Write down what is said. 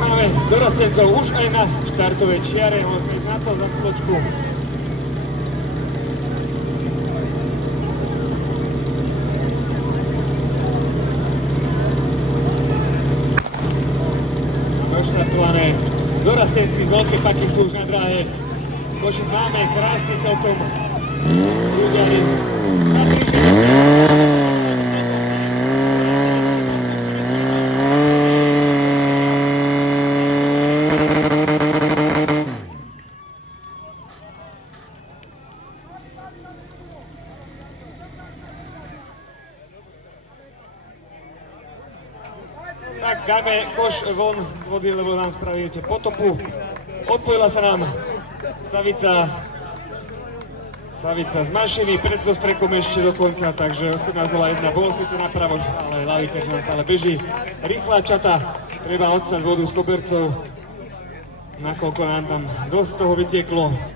máme dorostencov už aj na štartovej čiare, môžeme ísť na to za chvíľočku. Máme oštartované dorostenci z Veľkej Paky sú už na dráhe. Košík máme krásny celkom. Ľudia sa blížia. Tak dáme koš von z vody, lebo nám spravíte potopu. Odpojila sa nám Savica s Mašiny, pred zostrekom ešte dokonca, takže 18:01 bol síce napravo, ale Laviter nám stále beží. Rýchla čata, treba odsať vodu z kobercov, nakoľko nám tam dosť toho vytieklo.